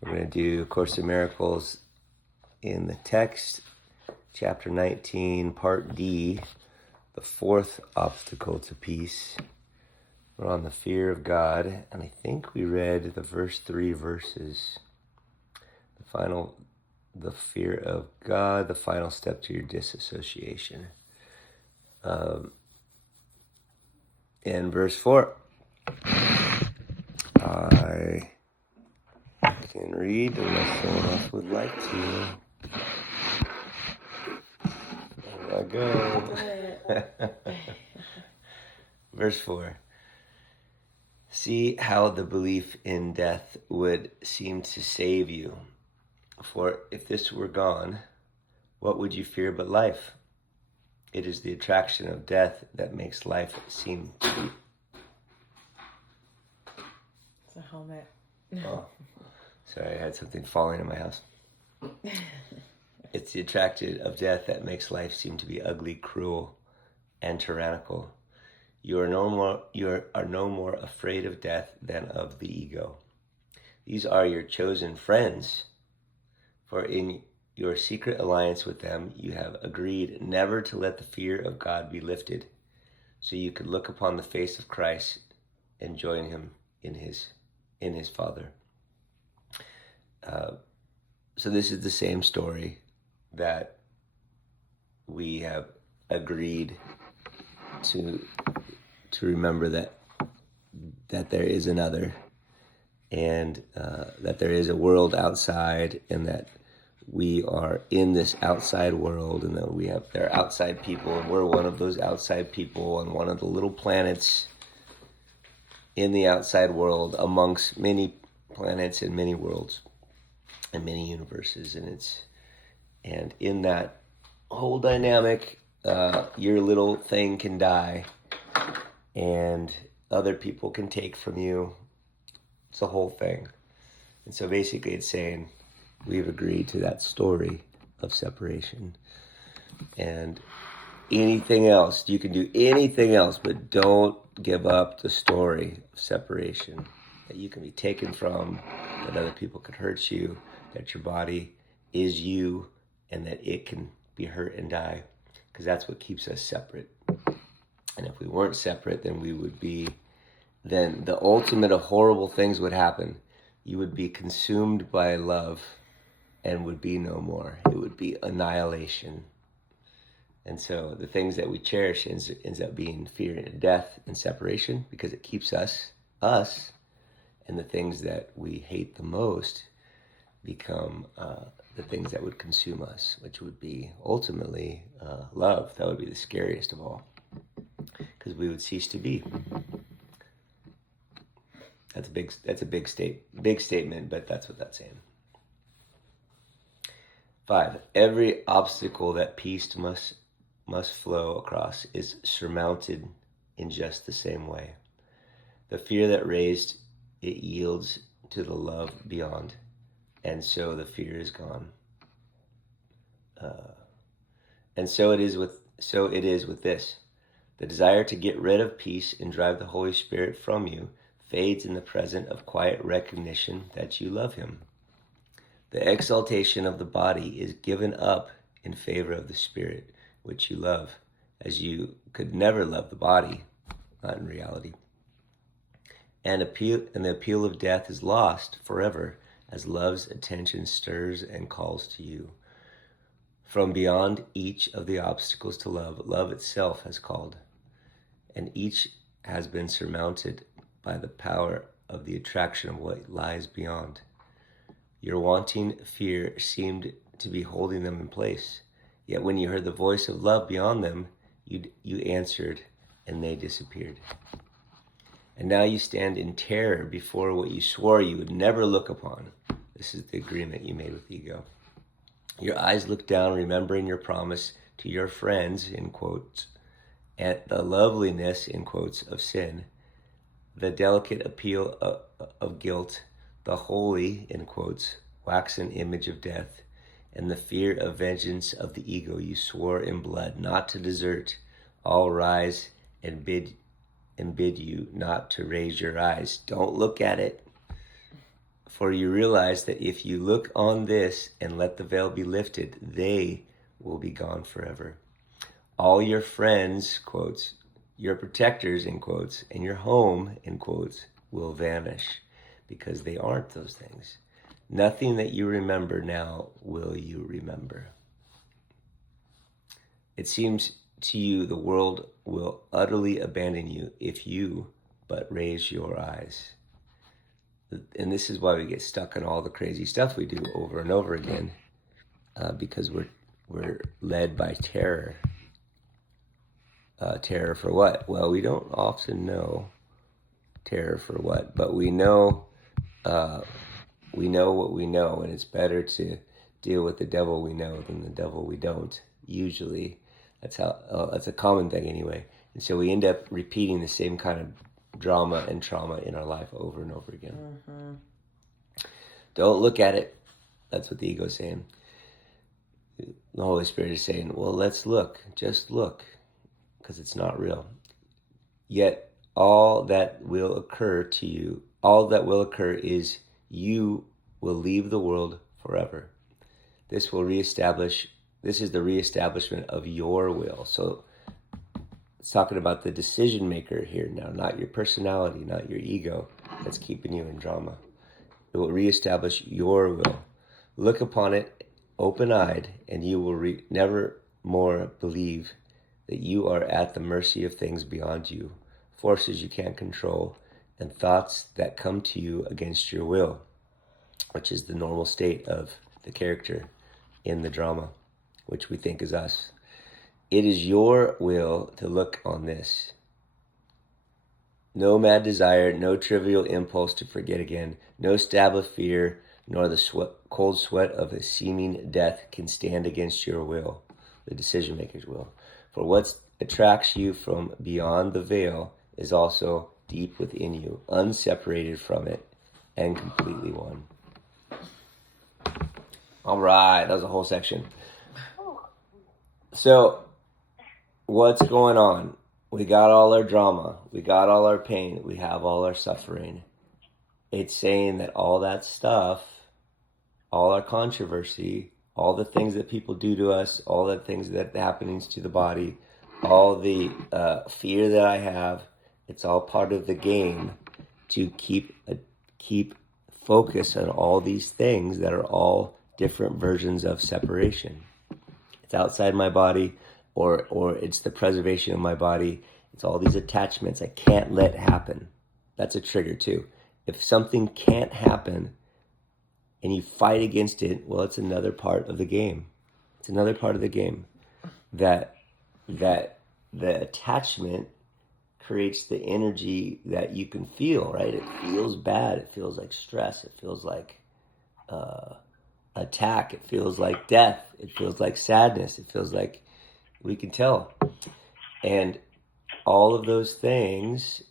We're going to do Course in Miracles in the text, chapter 19, part D, the fourth obstacle to peace. We're on the fear of God, and I think we read the first three verses. The fear of God, the final step to your disassociation. In verse 4, I can read unless someone else would like to. There I go. Verse 4. See how the belief in death would seem to save you. For if this were gone, what would you fear but life? It is the attraction of death that makes life seem to be. It's a helmet. Oh, sorry, I had something falling in my house. It's the attraction of death that makes life seem to be ugly, cruel, and tyrannical. You are no more afraid of death than of the ego. These are your chosen friends, for in your secret alliance with them, you have agreed never to let the fear of God be lifted, so you could look upon the face of Christ and join him in his Father. So this is the same story that we have agreed to remember, that there is another, and that there is a world outside, and that we are in this outside world, and that there are outside people, and we're one of those outside people on one of the little planets in the outside world amongst many planets and many worlds and many universes. And in that whole dynamic, your little thing can die and other people can take from you. It's a whole thing. And so basically it's saying we've agreed to that story of separation. And anything else, you can do anything else, but don't give up the story of separation. That you can be taken from, that other people could hurt you, that your body is you, and that it can be hurt and die, because that's what keeps us separate. And if we weren't separate, then then the ultimate of horrible things would happen. You would be consumed by love and would be no more. It would be annihilation. And so the things that we cherish ends up being fear and death and separation, because it keeps us. And the things that we hate the most become the things that would consume us, which would be ultimately love. That would be the scariest of all, because we would cease to be. That's a big statement, but that's what that's saying. 5. Every obstacle that peace must flow across is surmounted in just the same way. The fear that raised it yields to the love beyond, and so the fear is gone. And so it is with this. The desire to get rid of peace and drive the Holy Spirit from you fades in the present of quiet recognition that you love him. The exaltation of the body is given up in favor of the spirit, which you love, as you could never love the body, not in reality. And the appeal of death is lost forever, as love's attention stirs and calls to you. From beyond each of the obstacles to love, love itself has called, and each has been surmounted by the power of the attraction of what lies beyond. Your wanting fear seemed to be holding them in place, yet when you heard the voice of love beyond them, you answered, and they disappeared. And now you stand in terror before what you swore you would never look upon. This is the agreement you made with ego. Your eyes look down, remembering your promise to your friends, in quotes, at the loveliness, in quotes, of sin, the delicate appeal of guilt, the holy, in quotes, waxen image of death, and the fear of vengeance of the ego you swore in blood not to desert, all rise and bid you not to raise your eyes. Don't look at it. For you realize that if you look on this and let the veil be lifted, they will be gone forever. All your friends, quotes, your protectors, in quotes, and your home, in quotes, will vanish because they aren't those things. Nothing that you remember now will you remember. It seems to you the world will utterly abandon you if you but raise your eyes. And this is why we get stuck in all the crazy stuff we do over and over again, because we're led by terror. Terror for what? Well, we don't often know terror for what, but we know what we know, and it's better to deal with the devil we know than the devil we don't. Usually, that's a common thing anyway. And so we end up repeating the same kind of drama and trauma in our life over and over again. Mm-hmm. Don't look at it. That's what the ego's saying. The Holy Spirit is saying, well, let's look. Just look. Because it's not real. Yet all that will occur to you, all that will occur is you will leave the world forever. This is the reestablishment of your will. So it's talking about the decision maker here now, not your personality, not your ego that's keeping you in drama. It will reestablish your will. Look upon it open-eyed, and you will never more believe that you are at the mercy of things beyond you, forces you can't control, and thoughts that come to you against your will, which is the normal state of the character in the drama, which we think is us. It is your will to look on this. No mad desire, no trivial impulse to forget again, no stab of fear, nor the cold sweat of a seeming death can stand against your will, the decision maker's will. For what attracts you from beyond the veil is also deep within you, unseparated from it, and completely one. All right, that was a whole section. So, what's going on? We got all our drama. We got all our pain. We have all our suffering. It's saying that all that stuff, all our controversy, all the things that people do to us, all the things that happenings to the body, all the fear that I have, it's all part of the game to keep focus on all these things that are all different versions of separation. It's outside my body, or it's the preservation of my body. It's all these attachments I can't let happen. That's a trigger too. If something can't happen and you fight against it, well, it's another part of the game. It's another part of the game that the attachment creates the energy that you can feel, right? It feels bad. It feels like stress. It feels like attack. It feels like death. It feels like sadness. It feels like we can tell. And all of those things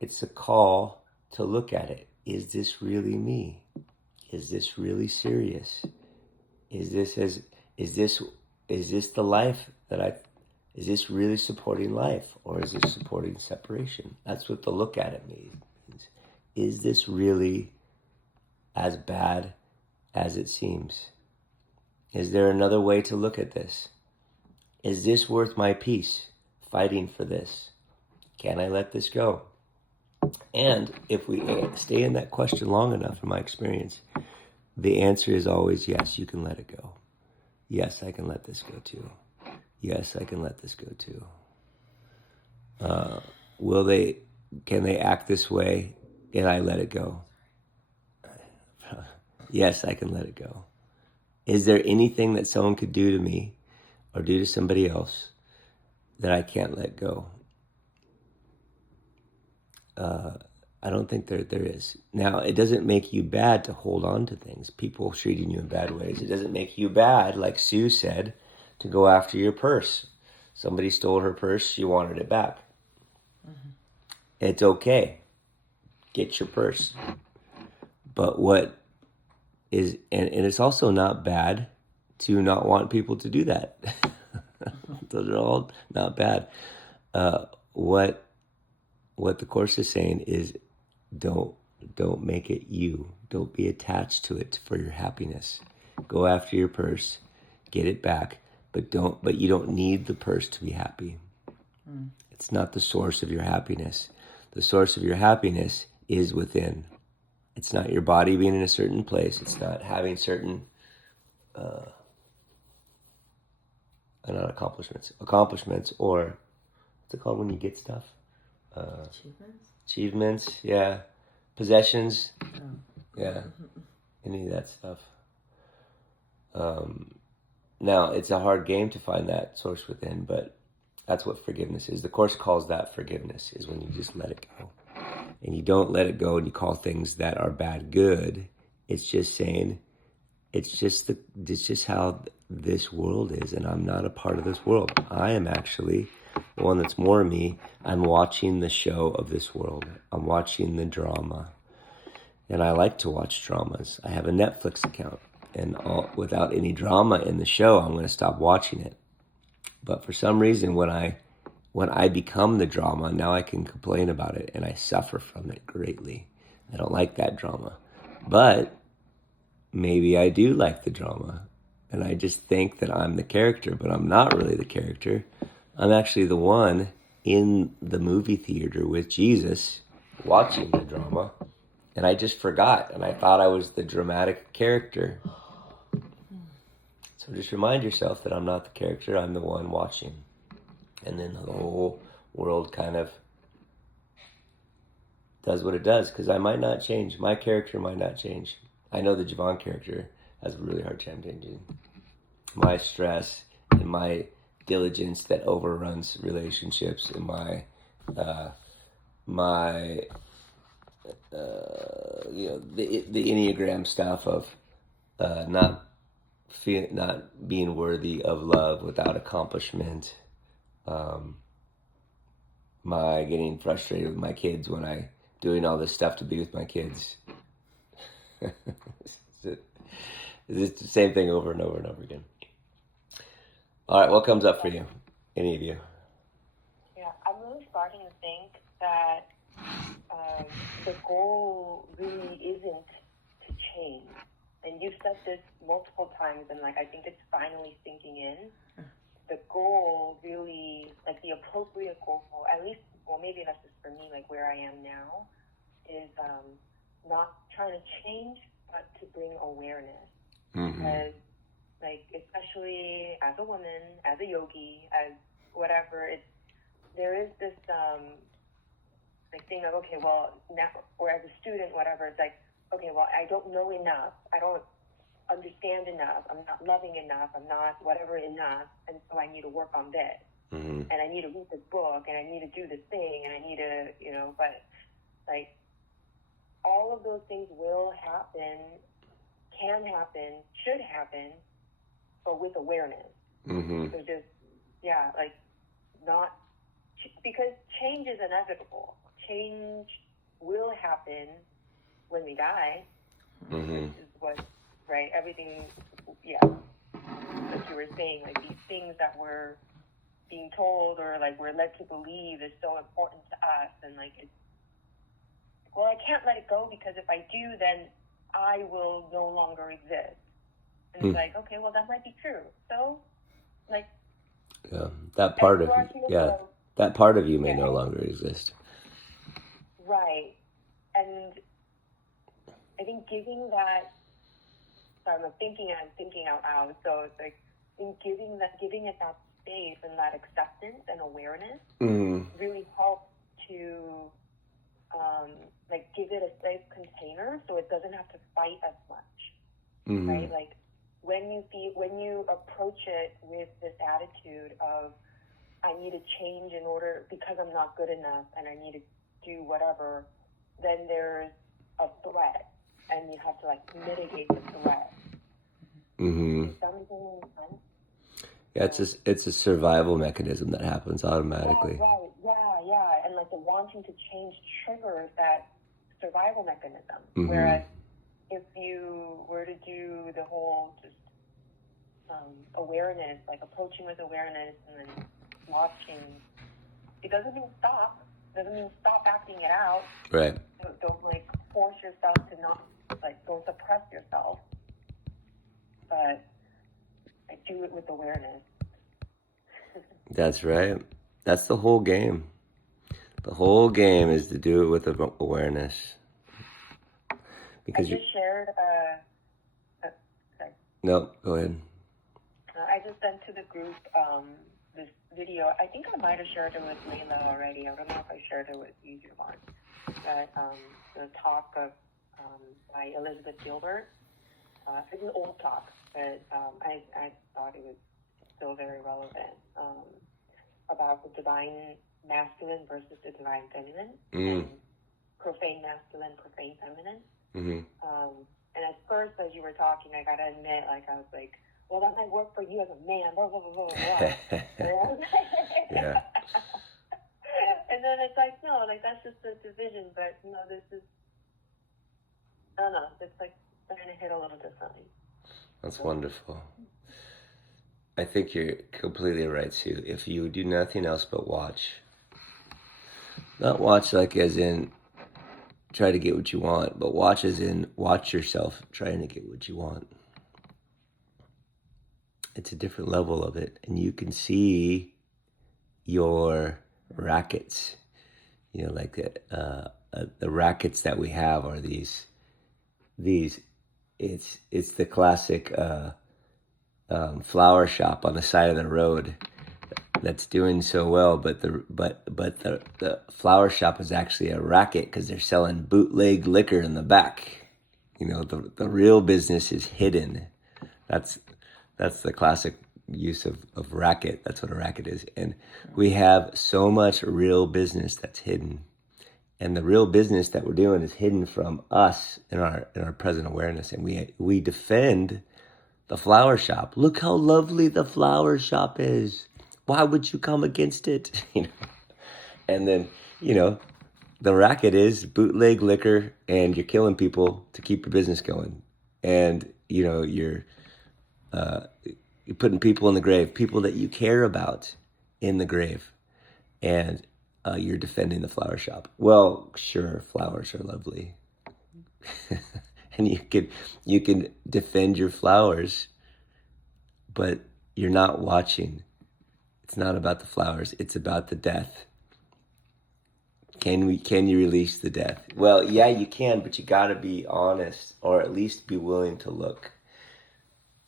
it's a call to look at it. Is this really me? Is this really serious? Is this the life is this really supporting life, or is it supporting separation? That's what the look at it means. Is this really as bad as it seems? Is there another way to look at this? Is this worth my peace, fighting for this? Can I let this go? And if we stay in that question long enough, in my experience, the answer is always yes, you can let it go. Yes, I can let this go too. Yes, I can let this go too. Can they act this way and I let it go? Yes, I can let it go. Is there anything that someone could do to me or do to somebody else that I can't let go? I don't think there is. Now, it doesn't make you bad to hold on to things. People treating you in bad ways. It doesn't make you bad, like Sue said, to go after your purse. Somebody stole her purse. She wanted it back. Mm-hmm. It's okay. Get your purse. But what is, and it's also not bad to not want people to do that. Those are all not bad. What the Course is saying is don't make it you. Don't be attached to it for your happiness. Go after your purse, get it back, but you don't need the purse to be happy. It's not the source of your happiness. The source of your happiness is within. It's not your body being in a certain place. It's not having certain not accomplishments, or what's it called when you get stuff? Achievements, yeah. Possessions, yeah. Any of that stuff. Now, it's a hard game to find that source within, but that's what forgiveness is. The Course calls that forgiveness, is when you just let it go. And you don't let it go and you call things that are bad good. It's just saying, it's just how this world is, and I'm not a part of this world. I am actually the one that's more me. I'm watching the show of this world. I'm watching the drama. And I like to watch dramas. I have a Netflix account, and without any drama in the show, I'm going to stop watching it. But for some reason, when I become the drama, now I can complain about it, and I suffer from it greatly. I don't like that drama. But maybe I do like the drama, and I just think that I'm the character, but I'm not really the character. I'm actually the one in the movie theater with Jesus watching the drama, and I just forgot, and I thought I was the dramatic character. So just remind yourself that I'm not the character, I'm the one watching. And then the whole world kind of does what it does, because I might not change. My character might not change. I know the Javon character has a really hard time changing. My stress and my diligence that overruns relationships, and my the Enneagram stuff of not being worthy of love without accomplishment. My getting frustrated with my kids when I doing all this stuff to be with my kids. It's the same thing over and over and over again. All right, what comes up for you? Any of you? Yeah, I'm really starting to think that the goal really isn't to change. And you've said this multiple times, and I think it's finally sinking in. The goal really, the appropriate goal, at least, well, maybe that's just for me, where I am now, is not trying to change, but to bring awareness. Because, especially as a woman, as a yogi, as whatever, there is this thing of, okay, well, now, or as a student, whatever, it's okay, well, I don't know enough. I don't understand enough. I'm not loving enough. I'm not whatever enough. And so I need to work on this. And I need to read this book, and I need to do this thing, and I need to, but all of those things will happen, can happen, should happen, but with awareness. So just, not, because change is inevitable. Change will happen when we die, which is what, right, everything, like you were saying, these things that we're being told or we're led to believe is so important to us, and it's, well, I can't let it go, because if I do, then I will no longer exist. And it's okay, well, that might be true. So, that part of that part of you may no longer exist. Right. And I think giving that, sorry, I'm thinking out loud, so it's I think giving it that space and that acceptance and awareness really helps to give it a safe container, so it doesn't have to fight as much, right? When you approach it with this attitude of, I need to change because I'm not good enough, and I need to do whatever, then there's a threat, and you have to mitigate the threat. Is that making sense? Yeah, it's a survival mechanism that happens automatically. Yeah, and the wanting to change triggers that survival mechanism. Whereas if you were to do the whole just awareness, approaching with awareness and then watching, it doesn't mean stop. It doesn't mean stop acting it out. Right. Don't force yourself to not like, don't suppress yourself, but like, do it with awareness. That's right. That's the whole game. The whole game is to do it with awareness. Because I just shared, sorry. No, go ahead. I just sent to the group this video. I think I might have shared it with Layla already. I don't know if I shared it with you, Javon. But the talk of by Elizabeth Gilbert. It's an old talk, but I thought it was still very relevant about the divine masculine versus the divine feminine, and profane masculine, profane feminine. And at first, as you were talking, I gotta admit, like, I was like, well, that might work for you as a man, blah, blah, blah, blah, blah. Yeah. And then it's like, no, like, that's just a division, but, no, this is, I don't know, it's like starting to hit a little differently. That's wonderful. I think you're completely right, Sue. If you do nothing else but watch, not watch like as in try to get what you want, but watch as in watch yourself trying to get what you want. It's a different level of it, and you can see your rackets. You know, like the rackets that we have are these. It's the classic flower shop on the side of the road that's doing so well, but the flower shop is actually a racket because they're selling bootleg liquor in the back. You know, the real business is hidden. That's the classic use of racket. That's what a racket is. And we have so much real business that's hidden. And the real business that we're doing is hidden from us in our present awareness. And we defend the flower shop. Look how lovely the flower shop is. Why would you come against it? You know? And then, you know, the racket is bootleg liquor, and you're killing people to keep your business going. And, you know, you're putting people in the grave, people that you care about in the grave. And you're defending the flower shop. Well, sure, flowers are lovely. And you can defend your flowers, but you're not watching. It's not about the flowers, it's about the death. Can you release the death? Well, yeah, you can, but you got to be honest, or at least be willing to look.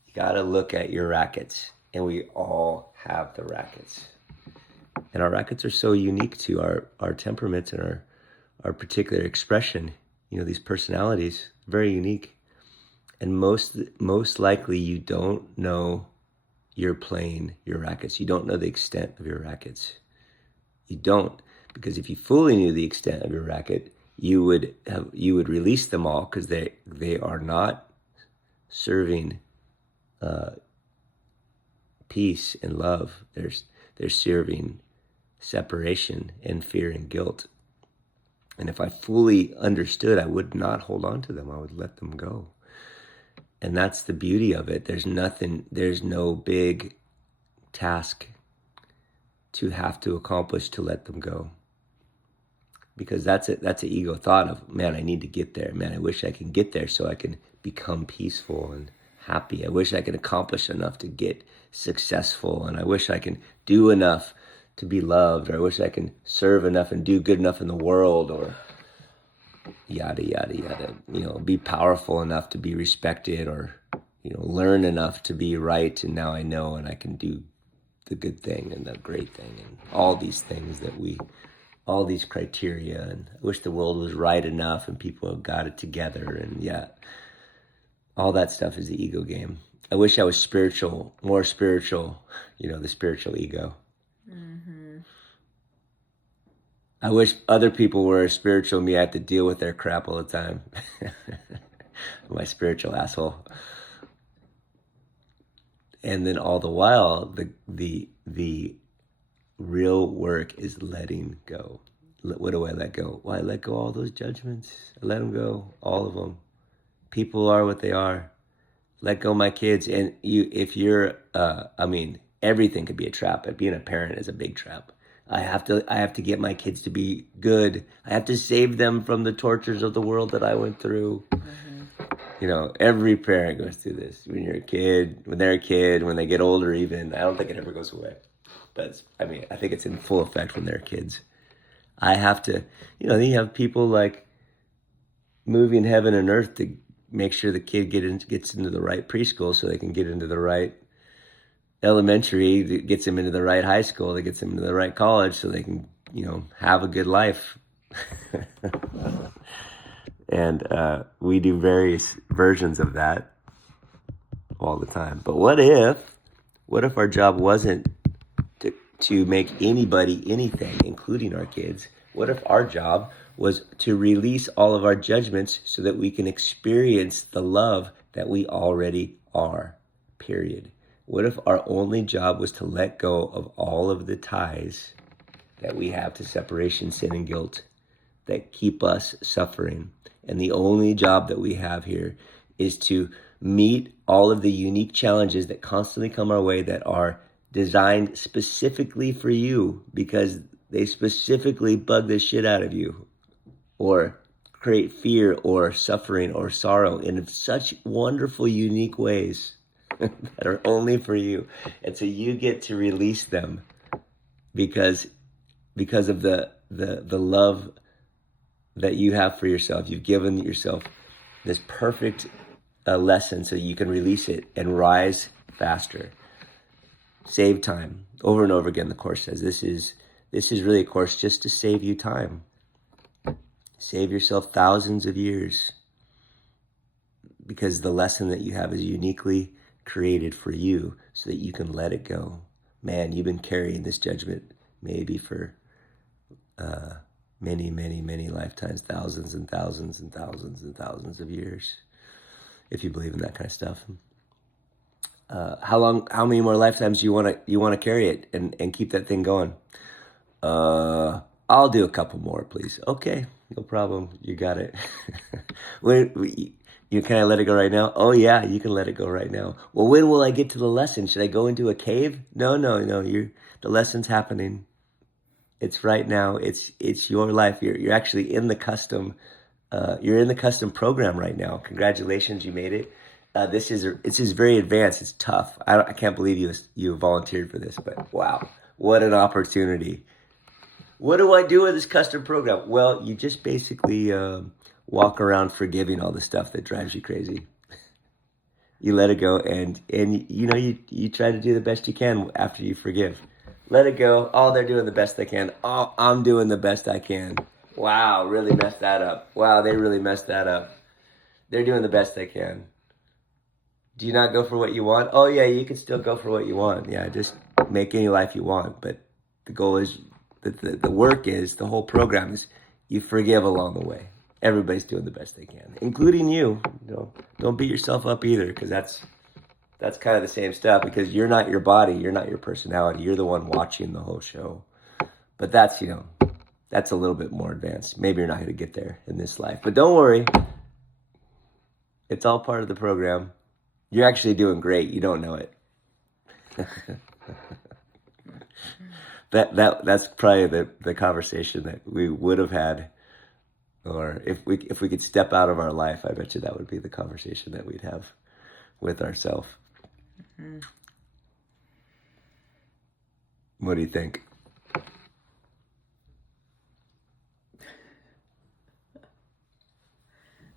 You got to look at your rackets, and we all have the rackets. And our rackets are so unique to our temperaments and our particular expression. You know, these personalities, very unique. And most likely you don't know you're playing your rackets. You don't know the extent of your rackets. You don't, because if you fully knew the extent of your racket, you would release them all, because they are not serving peace and love. They're serving separation and fear and guilt. And if I fully understood, I would not hold on to them. I would let them go. And that's the beauty of it. There's no big task to have to accomplish to let them go. Because that's an ego thought of, man, I need to get there. Man, I wish I can get there so I can become peaceful and happy. I wish I could accomplish enough to get successful. And I wish I can do enough to be loved, or I wish I can serve enough and do good enough in the world, or yada, yada, yada. You know, be powerful enough to be respected, or, you know, learn enough to be right, and now I know and I can do the good thing and the great thing, and all these things all these criteria. And I wish the world was right enough and people got it together, and yeah, all that stuff is the ego game. I wish I was spiritual, more spiritual, you know, the spiritual ego. Mm-hmm. I wish other people were as spiritual me. I had to deal with their crap all the time. My spiritual asshole. And then all the while, the real work is letting go. What do I let go? Well, I let go all those judgments. I let them go, all of them. People are what they are. Let go my kids. And everything could be a trap. Being a parent is a big trap. I have to get my kids to be good. I have to save them from the tortures of the world that I went through. Mm-hmm. Every parent goes through this when you're a kid, when they're a kid, when they get older even. I don't think it ever goes away. But, I think it's in full effect when they're kids. I have to, then you have people like moving heaven and earth to make sure the kid gets into the right preschool so they can get into the right elementary, that gets them into the right high school, that gets them into the right college so they can, have a good life. And we do various versions of that all the time. But what if our job wasn't to make anybody anything, including our kids? What if our job was to release all of our judgments so that we can experience the love that we already are, period? What if our only job was to let go of all of the ties that we have to separation, sin, and guilt that keep us suffering? And the only job that we have here is to meet all of the unique challenges that constantly come our way that are designed specifically for you because they specifically bug the shit out of you or create fear or suffering or sorrow in such wonderful, unique ways that are only for you. And so you get to release them because of the love that you have for yourself. You've given yourself this perfect lesson so you can release it and rise faster. Save time. Over and over again, the Course says this is really a course just to save you time. Save yourself thousands of years because the lesson that you have is uniquely created for you so that you can let it go. Man, you've been carrying this judgment maybe for many, many, many lifetimes, thousands and thousands and thousands and thousands of years, if you believe in that kind of stuff. How many more lifetimes do you want to carry it and keep that thing going? I'll do a couple more, please. Okay, no problem. You got it. You can I let it go right now? Oh yeah, you can let it go right now. Well, when will I get to the lesson? Should I go into a cave? No. The lesson's happening. It's right now. It's your life. You're actually in the custom. You're in the custom program right now. Congratulations, you made it. This is very advanced. It's tough. I can't believe you volunteered for this, but wow, what an opportunity. What do I do with this custom program? Well, you just basically walk around forgiving all the stuff that drives you crazy. You let it go, and you try to do the best you can after you forgive. Let it go. Oh, they're doing the best they can. Oh, I'm doing the best I can. Wow, really messed that up. Wow, they really messed that up. They're doing the best they can. Do you not go for what you want? Oh yeah, you can still go for what you want. Yeah, just make any life you want. But the goal is, the work is, the whole program is, you forgive along the way. Everybody's doing the best they can, including you. Don't beat yourself up either, because that's kind of the same stuff. Because you're not your body, you're not your personality. You're the one watching the whole show. But that's a little bit more advanced. Maybe you're not going to get there in this life, but don't worry. It's all part of the program. You're actually doing great. You don't know it. That's probably the conversation that we would have had, or if we could step out of our life, I bet you that would be the conversation that we'd have with ourselves. Mm-hmm. What do you think?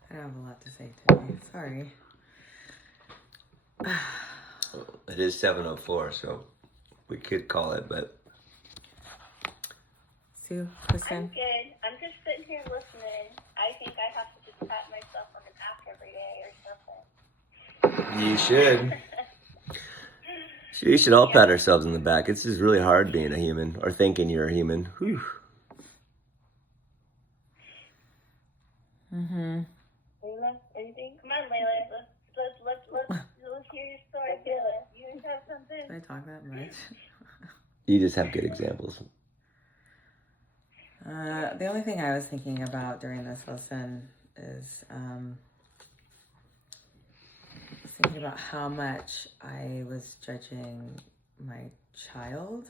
I don't have a lot to say today. Sorry. It is 7:04, so we could call it, but... Sue, Kristen? I'm good. I'm just sitting here listening. I think I have to just pat myself on the back every day or something. You should. We should all pat ourselves on the back. It's just really hard being a human, or thinking you're a human. Whew. Mm-hmm. Layla, anything? Come on, Layla. Let's hear your story, Layla. You have something? Did I talk that much? You just have good examples. The only thing I was thinking about during this lesson is thinking about how much I was judging my child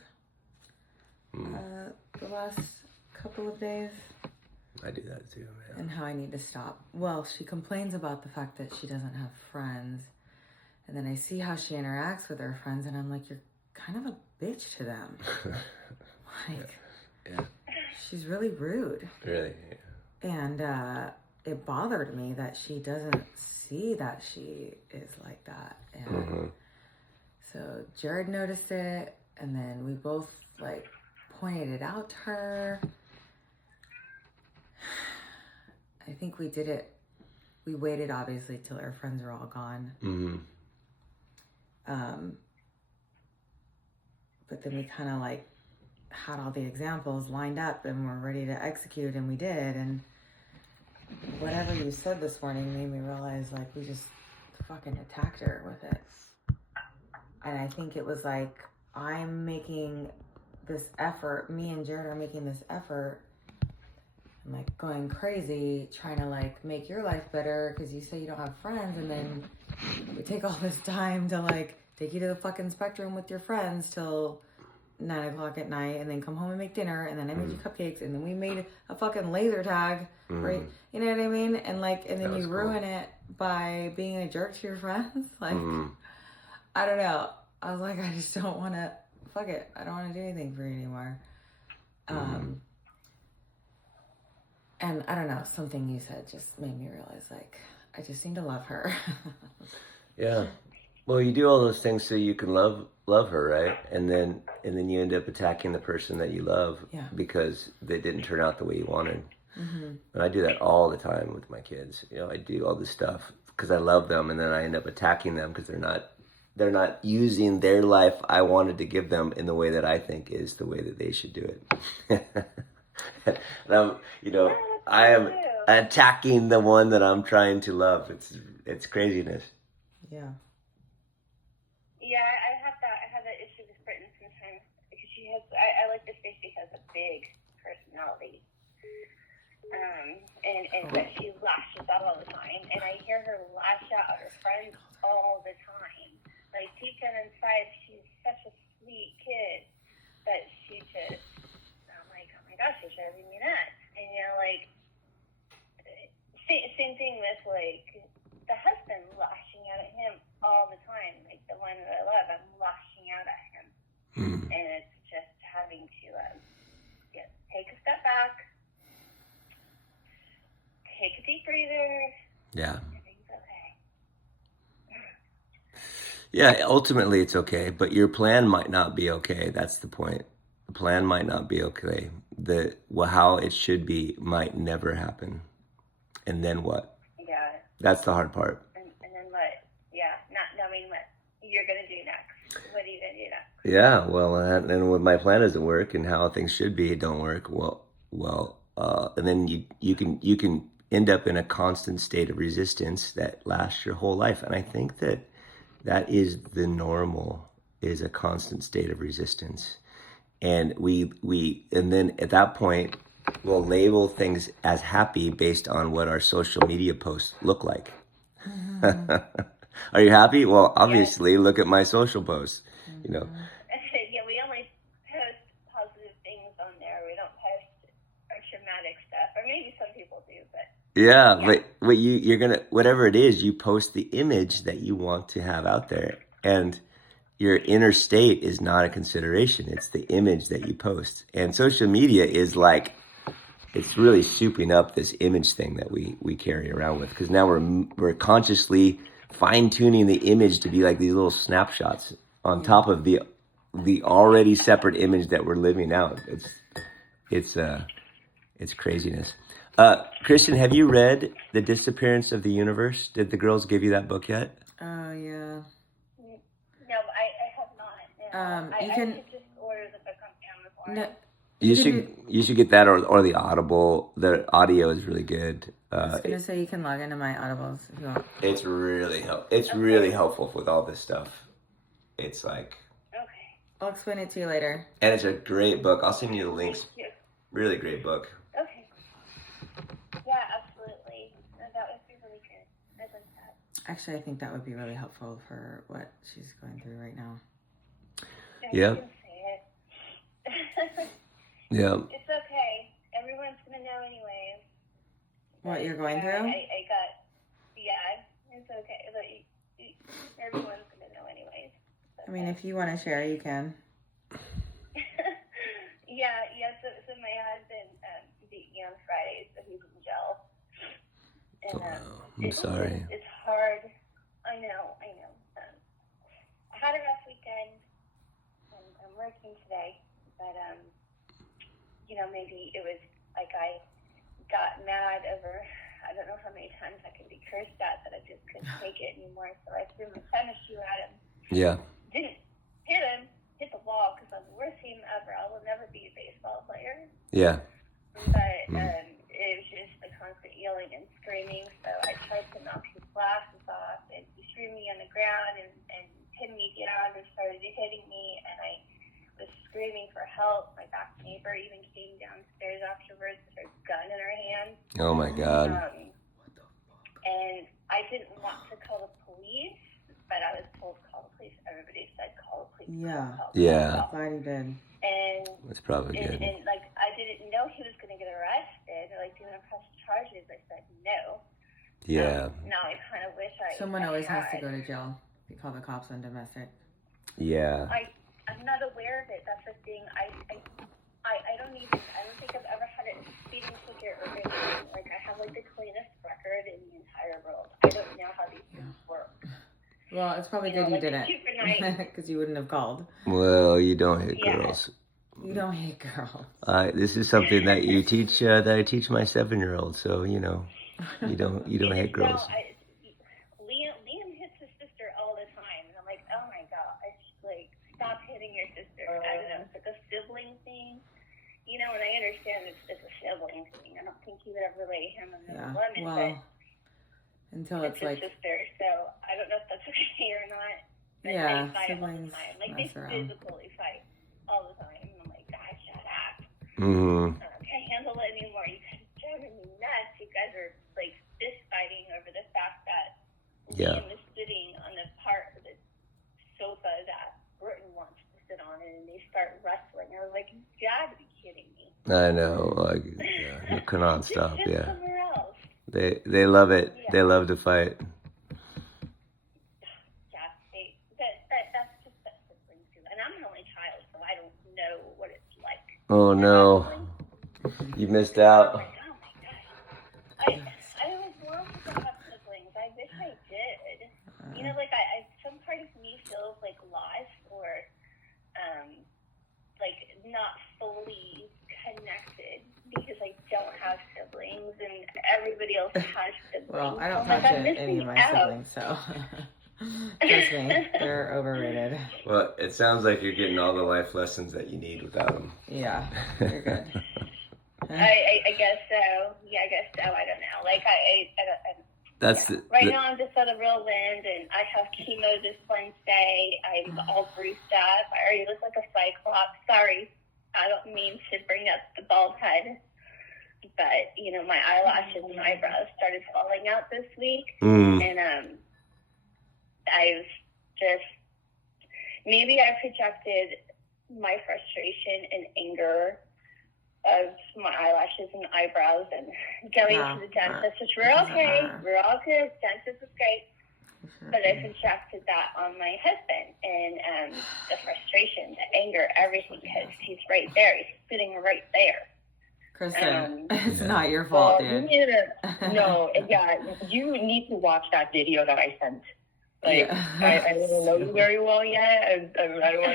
the last couple of days. I do that too, man. And how I need to stop. Well, she complains about the fact that she doesn't have friends. And then I see how she interacts with her friends, and I'm like, you're kind of a bitch to them. Like, yeah. She's really rude. Really? Yeah. And it bothered me that she doesn't see that she is like that. And so Jared noticed it, and then we both, like, pointed it out to her. I think we did it. We waited, obviously, till our friends were all gone. But then we kind of, like, had all the examples lined up and we're ready to execute, and we did. And whatever you said this morning made me realize, like, we just fucking attacked her with it. And I think it was like, I'm making this effort, me and Jared are making this effort, and, like, going crazy trying to, like, make your life better because you say you don't have friends, and then we take all this time to, like, take you to the fucking Spectrum with your friends till 9 o'clock at night, and then come home and make dinner, and then I made you cupcakes, and then we made a fucking laser tag, right? You know what I mean? And, like, and then you ruin it by being a jerk to your friends. Like, I don't know. I was like, I just don't want to, fuck it. I don't want to do anything for you anymore. And I don't know, something you said just made me realize, like, I just need to love her. Yeah. Well, you do all those things so you can love her, right? And then you end up attacking the person that you love because they didn't turn out the way you wanted. And I do that all the time with my kids. You know, I do all this stuff because I love them, and then I end up attacking them because they're not using their life I wanted to give them in the way that I think is the way that they should do it. And I am attacking the one that I'm trying to love. It's craziness. Yeah. Yeah, I have that issue with Britain sometimes because she has. I like to say she has a big personality, and that she lashes out all the time, and I hear her lash out at her friends all the time. Like, deep down inside, she's such a sweet kid, but she just. I'm like, oh my gosh, she's driving me nuts, and like, same thing with, like, the husband lashing out at him all the time. Like, the one that I love, I'm lashing out at him. And it's just having to take a step back, take a deep breather. Yeah. Everything's okay. Yeah, ultimately it's okay, but your plan might not be okay. That's the point. The plan might not be okay. How it should be might never happen. And then what? Yeah. That's the hard part. And then what? Yeah, not knowing what you're going to do next. What are you going to do next? Yeah, well, and when my plan doesn't work and how things should be don't work, and then you can end up in a constant state of resistance that lasts your whole life. And I think that is the normal, is a constant state of resistance. And and then at that point, we'll label things as happy based on what our social media posts look like. Are you happy? Well, obviously, look at my social posts, you know. Yeah, we only post positive things on there. We don't post our traumatic stuff. Or maybe some people do, but... Yeah. But you're going to, whatever it is, you post the image that you want to have out there. And your inner state is not a consideration. It's the image that you post. And social media is like, it's really souping up this image thing that we carry around with. Because now we're consciously fine-tuning the image to be like these little snapshots on top of the already separate image that we're living out. It's craziness. Christian, have you read The Disappearance of the Universe? Did the girls give you that book yet? Oh, yeah. No, I have not. No. You I can should just order the book on Amazon. No, You should get that or the Audible. The audio is really good. I was gonna say you can log into my Audibles if you want. It's really helpful with all this stuff. It's like, Okay. I'll explain it to you later. and it's a great book. I'll send you the links. Thank you. Really great book. Okay. Yeah, absolutely. No, that would be really good. I'd like that. Actually, I think that would be really helpful for what she's going through right now. Yeah. You can say it. Yeah. It's okay. Everyone's going to know anyways. What you're going through? I got, yeah, it's okay. But everyone's going to know anyways. I mean, if you want to share, you can. Yeah, so my husband beat me on Friday, so he's in jail. And I'm sorry. It's hard. I know. I had a rough weekend. I'm working today, but maybe it was like I got mad over. I don't know how many times I can be cursed at that I just couldn't take it anymore. So I threw my tennis shoe at him. Yeah. Didn't hit the wall because I'm the worst team ever. I will never be a baseball player. Yeah. But it was just the constant yelling and screaming. So I tried to knock his glasses off, and he threw me on the ground and pinned me down and started hitting me. And I was screaming for help. My back neighbor even came downstairs afterwards with her gun in her hand. Oh my God. And I didn't want to call the police, but I was told call the police. Everybody said call the police. Yeah. Yeah. Glad you did. And That's probably good. And like I didn't know he was going to get arrested. They're like, do you want to press charges? I said no. Yeah. Now I kind of wish I. Someone always has to go to jail. We call the cops on domestic. Yeah. I'm not aware of it. That's the thing. I don't think I've ever had a speeding ticket or anything. Like I have like the cleanest record in the entire world. I don't know how these things work. Well, it's probably good you didn't, because you wouldn't have called. Well, you don't hit girls. You don't hate girls. This is something that you teach, that I teach my 7-year-old. So, you don't hit girls. Liam hits his sister all the time. And I'm like, oh my gosh, like, stop hitting your sister. I don't know, it's like a sibling thing. And I understand it's a sibling thing. I don't think he would ever lay him in the lemon, but until it's his like, sister, so I don't know if that's okay or not. But yeah, they fight siblings all the time. Like, they physically fight all the time. And I'm like, guys, shut up. Mm-hmm. I can't handle it anymore. You guys are driving me nuts. You guys are, like, fist fighting over the fact that Liam is sitting on the part of the sofa that Burton wants to sit on, and they start wrestling. I was like, you gotta be kidding me. I know. Like, you cannot stop. Just Yeah. somewhere else. They love it. Yeah. They love to fight. Yeah, that's just that sibling too. And I'm an only child, so I don't know what it's like. Oh no, you missed out. Oh my gosh, I was long to have siblings. I wish I did. Like some part of me feels like lost or like not fully connected because I don't have siblings and everybody else has siblings. Well, I don't touch any of my siblings, so trust me, they're overrated. Well, it sounds like you're getting all the life lessons that you need without them. Yeah, you're good. I guess so. Yeah, I guess so. I don't know. Like right now I'm just at a real wind, and I have chemo this Wednesday. I'm all bruised up. I already look like a cyclops. Sorry, I don't mean to bring up the bald head, but my eyelashes and eyebrows started falling out this week, and I've just maybe I projected my frustration and anger of my eyelashes and eyebrows and going to the dentist, which we're okay. We're all good. Dentist is great. But I projected that on my husband and the frustration, the anger, everything, because he's right there. He's sitting right there. Kristen, it's not your fault, dude. You need to watch that video that I sent. I don't know you very well yet. I don't want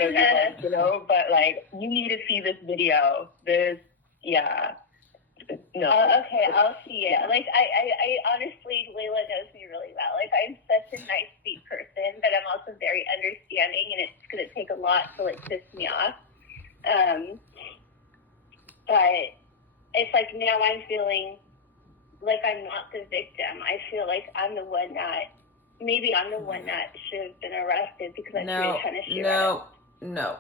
to, but you need to see this video. Okay, I'll see it. I honestly, Layla knows me really well. I'm such a nice, sweet person, but I'm also very understanding, and it's going to take a lot to, piss me off. But it's now I'm feeling like I'm not the victim. I feel like I'm the one that, maybe I'm the one that should have been arrested because I threw a tennis shoe at him. No,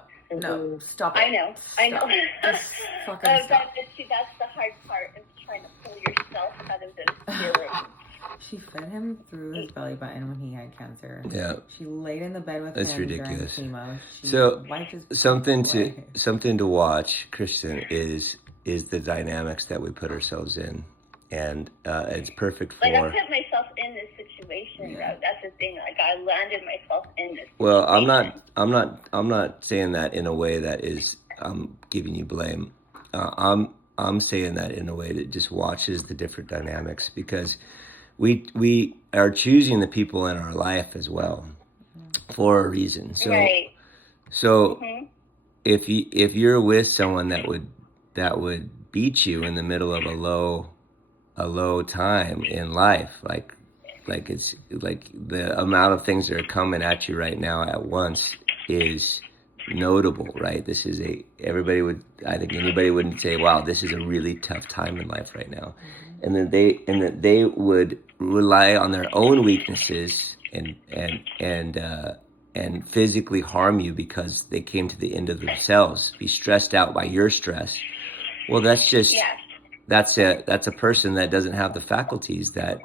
stop it. I know. Just fucking stop. That's the hard part, is trying to pull yourself out of those feelings. She fed him through his belly button when he had cancer. Yeah. She laid in the bed with That's him ridiculous. during chemo. So wiped his something to watch, Kristen, is the dynamics that we put ourselves in. and it's perfect Like, I for. put myself in this situation, though. That's the thing. Like, I landed myself in this Well, situation. I'm not saying that in a way that is I'm giving you blame. I'm saying that in a way that just watches the different dynamics, because we are choosing the people in our life as well for a reason. So Right. so if you're with someone that would beat you in the middle of a low time in life, like it's like the amount of things that are coming at you right now at once is notable, right? This is I think anybody wouldn't say, wow, this is a really tough time in life right now. And that they would rely on their own weaknesses and physically harm you because they came to the end of themselves, be stressed out by your stress. Well, that's just Yeah. that's a person that doesn't have the faculties that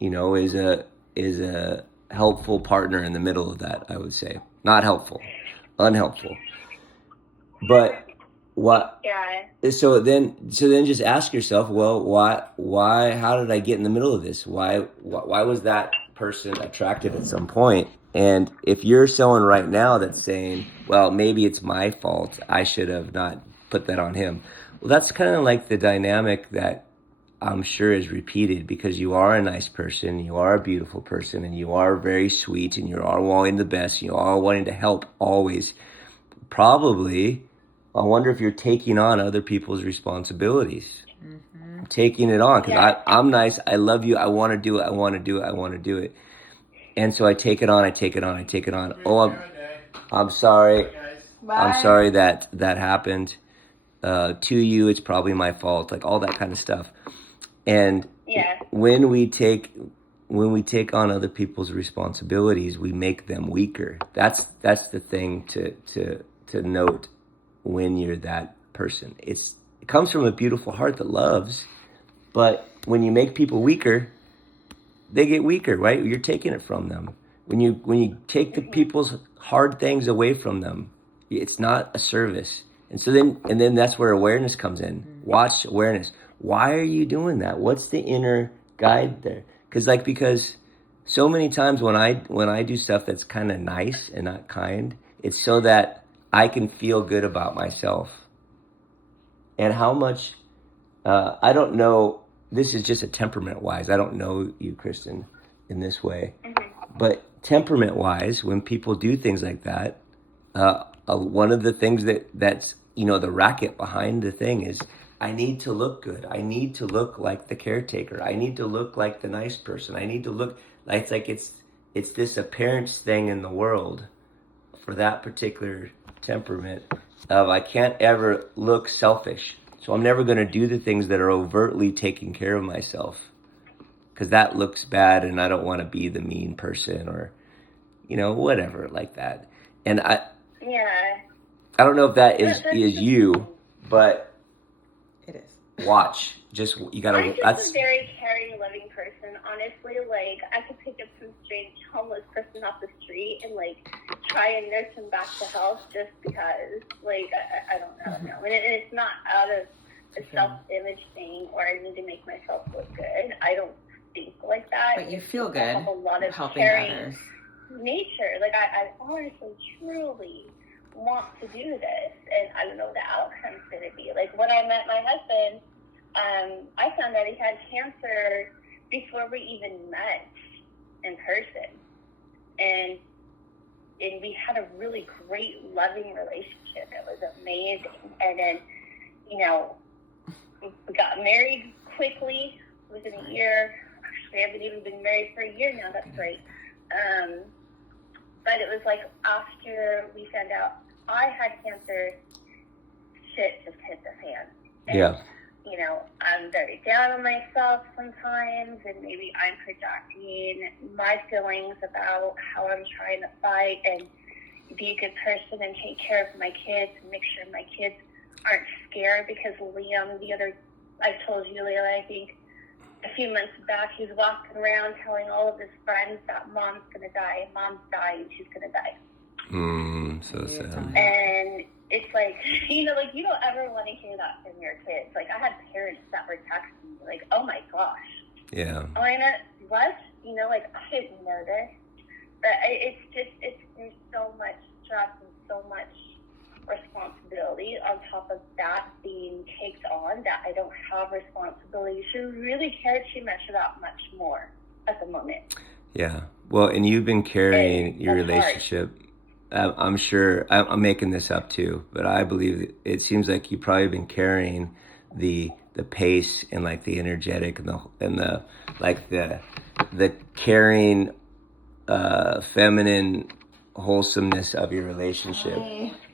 is a helpful partner in the middle of that. I would say not helpful, unhelpful. But what? Yeah. So then just ask yourself, well, why? How did I get in the middle of this? Why was that person attractive at some point? And if you're someone right now that's saying, well, maybe it's my fault, I should have not put that on him. Well, that's kind of like the dynamic that I'm sure is repeated, because you are a nice person, you are a beautiful person, and you are very sweet, and you are wanting the best, you are wanting to help always. Probably, I wonder if you're taking on other people's responsibilities, taking it on, because I'm nice, I love you, I want to do it, I want to do it, I want to do it. And so I take it on, I take it on, I take it on. Oh, I'm sorry. Bye. I'm sorry that happened to you. It's probably my fault, like all that kind of stuff. And when we take on other people's responsibilities, we make them weaker. That's the thing to note when you're that person. It comes from a beautiful heart that loves, but when you make people weaker, they get weaker, right? You're taking it from them. When you take the people's hard things away from them, it's not a service. And so then that's where awareness comes in. Watch awareness. Why are you doing that? What's the inner guide there? Because so many times when I do stuff that's kind of nice and not kind, it's so that I can feel good about myself. And how much I don't know. This is just a temperament wise. I don't know you, Kristen, in this way, but temperament wise, when people do things like that, one of the things that's the racket behind the thing is, I need to look good. I need to look like the caretaker. I need to look like the nice person. I need to look like it's this appearance thing in the world for that particular temperament of, I can't ever look selfish. So I'm never going to do the things that are overtly taking care of myself, because that looks bad and I don't want to be the mean person or, whatever like that. And I don't know if that is you, but it is. Watch. You gotta. I'm just a very caring, loving person. Honestly, like, I could pick up some strange homeless person off the street and try and nurse him back to health just because. I don't know. And it's not out of a self-image thing, or I need to make myself look good. I don't think like that. But you feel good. I have a lot of helping caring others. Nature. I honestly, truly want to do this, and I don't know what the outcome's going to be. When I met my husband, I found out he had cancer before we even met in person, and we had a really great, loving relationship. It was amazing. And then, we got married quickly within a year. Actually, we haven't even been married for a year now. That's great. But it was after we found out I had cancer, shit just hit the fan. And, I'm very down on myself sometimes, and maybe I'm projecting my feelings about how I'm trying to fight and be a good person and take care of my kids and make sure my kids aren't scared, because Liam, I told you, Leila, I think a few months back, he was walking around telling all of his friends that mom's going to die, mom's dying, she's going to die. So sad. And it's like, you know, like, you don't ever want to hear that from your kids. Like, I had parents that were texting me, like, oh my gosh. Yeah. What? You know, like, I didn't know this. But there's so much stress and so much responsibility on top of that being taken on that I don't have responsibility to really care too much about much more at the moment. Yeah. Well, and you've been carrying your relationship. I'm sure I'm making this up too, but I believe it seems like you've probably been carrying the pace and like the energetic and the like the caring, feminine wholesomeness of your relationship.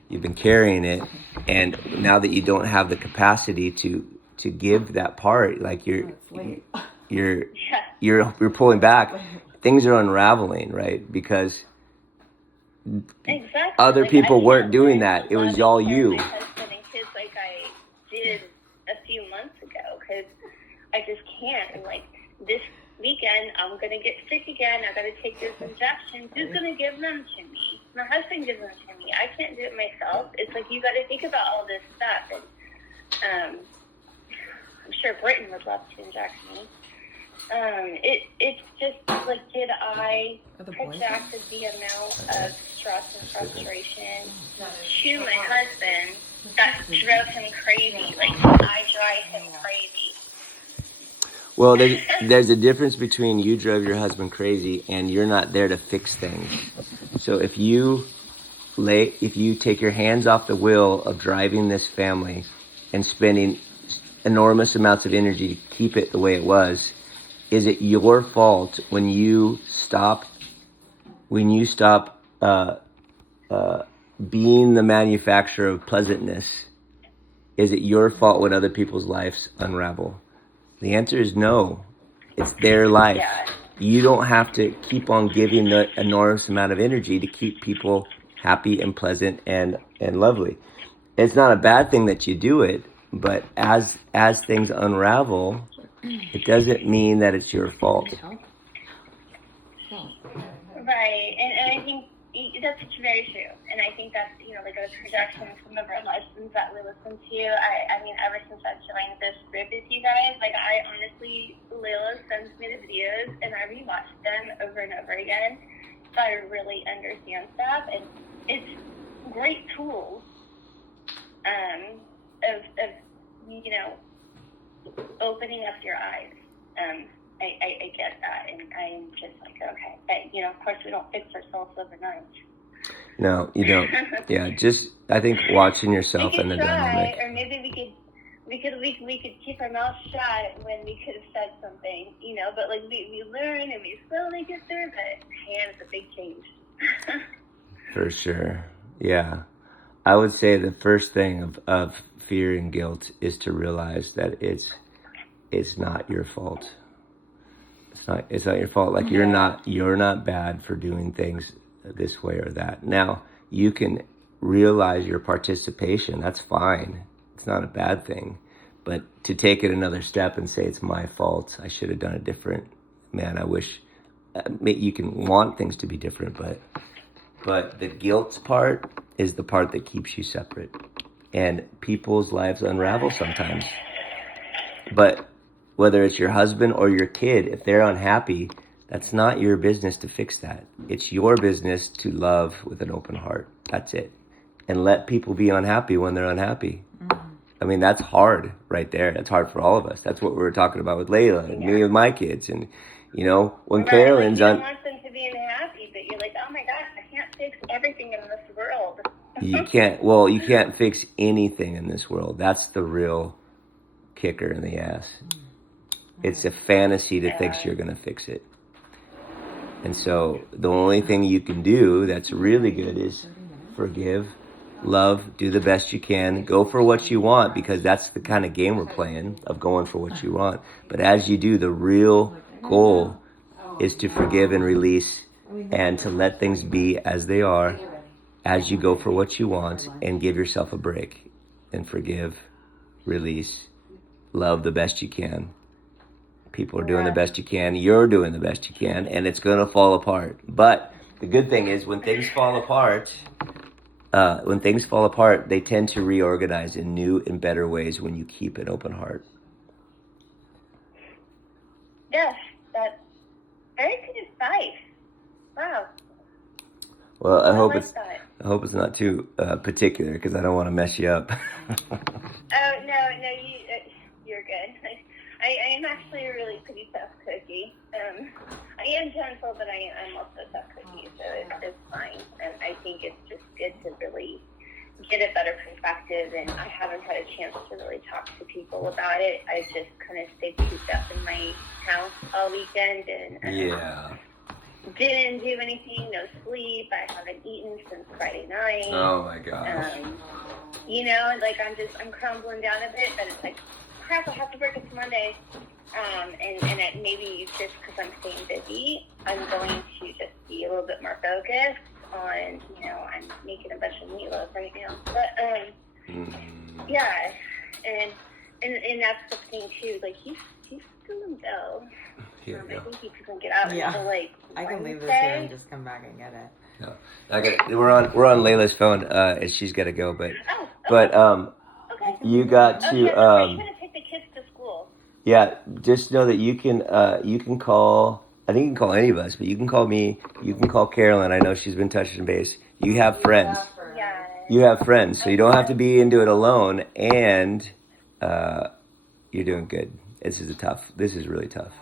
You've been carrying it, and now that you don't have the capacity to give that part, like you're pulling back. Things are unraveling, right? Because exactly. Other like, people weren't doing that. It was all you. My husband and kids like I did a few months ago, because I just can't. And like this weekend, I'm gonna get sick again. I gotta take this injection. Who's gonna give them to me? My husband gives them to me. I can't do it myself. It's like you gotta think about all this stuff. And I'm sure Britain would love to inject me. It's just like, did I projected the amount of stress and frustration to my husband that drove him crazy? Like, I drive him crazy. Well, there's a difference between you drove your husband crazy and you're not there to fix things. So if you take your hands off the wheel of driving this family and spending enormous amounts of energy to keep it the way it was, is it your fault when you stop being the manufacturer of pleasantness? Is it your fault when other people's lives unravel? The answer is no. It's their life. Yeah. You don't have to keep on giving the enormous amount of energy to keep people happy and pleasant and lovely. It's not a bad thing that you do it, but as things unravel, it doesn't mean that it's your fault. Right, and I think that's very true. And I think that's, like a projection of some of our lessons that we listen to. I mean, ever since I've joined this group with you guys, like, I honestly, Layla sends me the videos, and I rewatch them over and over again, so I really understand stuff. And it's great tools of opening up your eyes. I get that, and I'm just like, okay, but of course we don't fix ourselves overnight. No, you don't. Yeah, just I think watching yourself and the dynamic. Or maybe we could keep our mouth shut when we could have said something, But like we learn and we slowly get through. But man, it's a big change. For sure, yeah. I would say the first thing of fear and guilt is to realize that it's not your fault. It's not your fault. Like, you're not bad for doing things this way or that. Now, you can realize your participation. That's fine. It's not a bad thing. But to take it another step and say it's my fault, I should have done it different. Man, I wish you can want things to be different, but the guilt part is the part that keeps you separate. And people's lives unravel sometimes. But whether it's your husband or your kid, if they're unhappy, that's not your business to fix that. It's your business to love with an open heart. That's it. And let people be unhappy when they're unhappy. Mm-hmm. I mean, that's hard right there. That's hard for all of us. That's what we were talking about with Layla and me with my kids. And, when right, Carolyn's like, you don't want them to be unhappy, but you're like, oh my gosh, I can't fix everything in this world. You can't fix anything in this world. That's the real kicker in the ass. It's a fantasy to think you're going to fix it. And so the only thing you can do that's really good is forgive, love, do the best you can, go for what you want, because that's the kind of game we're playing, of going for what you want. But as you do, the real goal is to forgive and release and to let things be as they are as you go for what you want, and give yourself a break and forgive, release, love the best you can. People are doing the best you can. You're doing the best you can, and it's going to fall apart. But the good thing is, when things fall apart, when things fall apart, they tend to reorganize in new and better ways when you keep an open heart. Yes, that's very good advice. Wow. Well, I hope like it's that. I hope it's not too particular because I don't want to mess you up. Oh no, you're good. I am actually a really pretty tough cookie. I am gentle, but I'm also a tough cookie, so it's fine. And I think it's just good to really get a better perspective. And I haven't had a chance to really talk to people about it. I just kind of stayed cooped up in my house all weekend and didn't do anything. No sleep. I haven't eaten since Friday night. Oh my gosh. You know, like I'm crumbling down a bit, but it's like, crap, I have to work until Monday. And it maybe just because I'm staying busy, I'm going to just be a little bit more focused on, I'm making a bunch of meatloaf right now. But, yeah. And that's the thing, too. Like, he's doing well. I think he can get out until, like, I can leave this Wednesday. here and just come back and get it. No. We're on Layla's phone, and she's got to go. But Okay. you got to You're gonna take the kids to school. Yeah, just know that you can call. I think you can call any of us, but you can call me. You can call Carolyn. I know she's been touching base. You have friends. Yeah. You have friends, so you don't have to be into it alone. And you're doing good. This is really tough.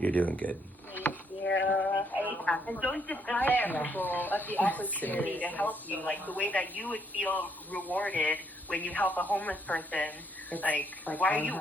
You're doing good. Thank you. And don't deprive people of the opportunity to help you, like the way that you would feel rewarded when you help a homeless person. Like why are you